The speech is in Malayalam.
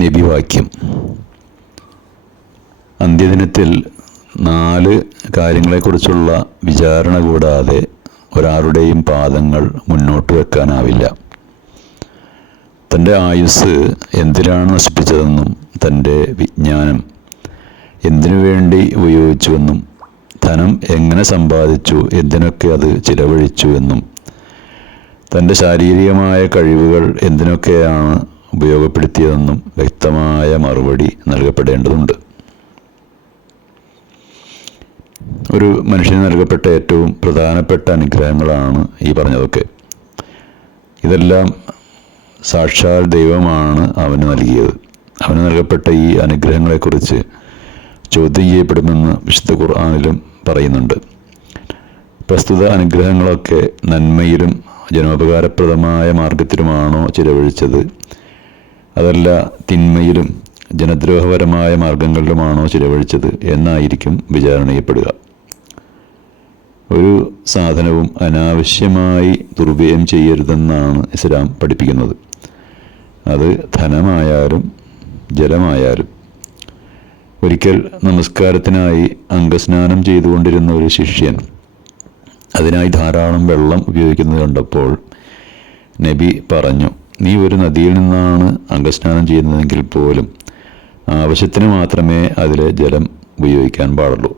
നബിവാക്യം. അന്ത്യദിനത്തിൽ 4 കാര്യങ്ങളെക്കുറിച്ചുള്ള വിചാരണ കൂടാതെ ഒരാളുടെയും പാദങ്ങൾ മുന്നോട്ട് വെക്കാനാവില്ല. തൻ്റെ ആയുസ് എന്തിനാണ് നശിപ്പിച്ചതെന്നും തൻ്റെ വിജ്ഞാനം എന്തിനു വേണ്ടി ഉപയോഗിച്ചുവെന്നും ധനം എങ്ങനെ സമ്പാദിച്ചു, എന്തിനൊക്കെ അത് ചിലവഴിച്ചു എന്നും തൻ്റെ ശാരീരികമായ കഴിവുകൾ എന്തിനൊക്കെയാണ് ഉപയോഗപ്പെടുത്തിയതെന്നും വ്യക്തമായ മറുപടി നൽകപ്പെടേണ്ടതുണ്ട്. ഒരു മനുഷ്യന് നൽകപ്പെട്ട ഏറ്റവും പ്രധാനപ്പെട്ട അനുഗ്രഹങ്ങളാണ് ഈ പറഞ്ഞതൊക്കെ. ഇതെല്ലാം സാക്ഷാൽ ദൈവമാണ് അവന് നൽകിയത്. അവന് നൽകപ്പെട്ട ഈ അനുഗ്രഹങ്ങളെക്കുറിച്ച് ചോദ്യം ചെയ്യപ്പെടുമെന്ന് വിശുദ്ധ ഖുർആനിലും പറയുന്നുണ്ട്. പ്രസ്തുത അനുഗ്രഹങ്ങളൊക്കെ നന്മയിലും ജനോപകാരപ്രദമായ മാർഗത്തിലുമാണോ ചിലവഴിച്ചത്, അതല്ല തിന്മയിലും ജനദ്രോഹപരമായ മാർഗങ്ങളിലുമാണോ ചിലവഴിച്ചത് എന്നായിരിക്കും വിചാരണ ചെയ്യപ്പെടുക. ഒരു സാധനവും അനാവശ്യമായി ദുർവ്യയം ചെയ്യരുതെന്നാണ് ഇസ്ലാം പഠിപ്പിക്കുന്നത്. അത് ധനമായാലും ജലമായാലും. ഒരിക്കൽ നമസ്കാരത്തിനായി അംഗസ്നാനം ചെയ്തുകൊണ്ടിരുന്ന ഒരു ശിഷ്യൻ അതിനായി ധാരാളം വെള്ളം ഉപയോഗിക്കുന്നത് കണ്ടപ്പോൾ നബി പറഞ്ഞു, നീ ഒരു നദിയിൽ നിന്നാണ് അംഗസ്നാനം ചെയ്യുന്നതെങ്കിൽ പോലും ആവശ്യത്തിന് മാത്രമേ അതിലെ ജലം ഉപയോഗിക്കാൻ പാടുള്ളൂ.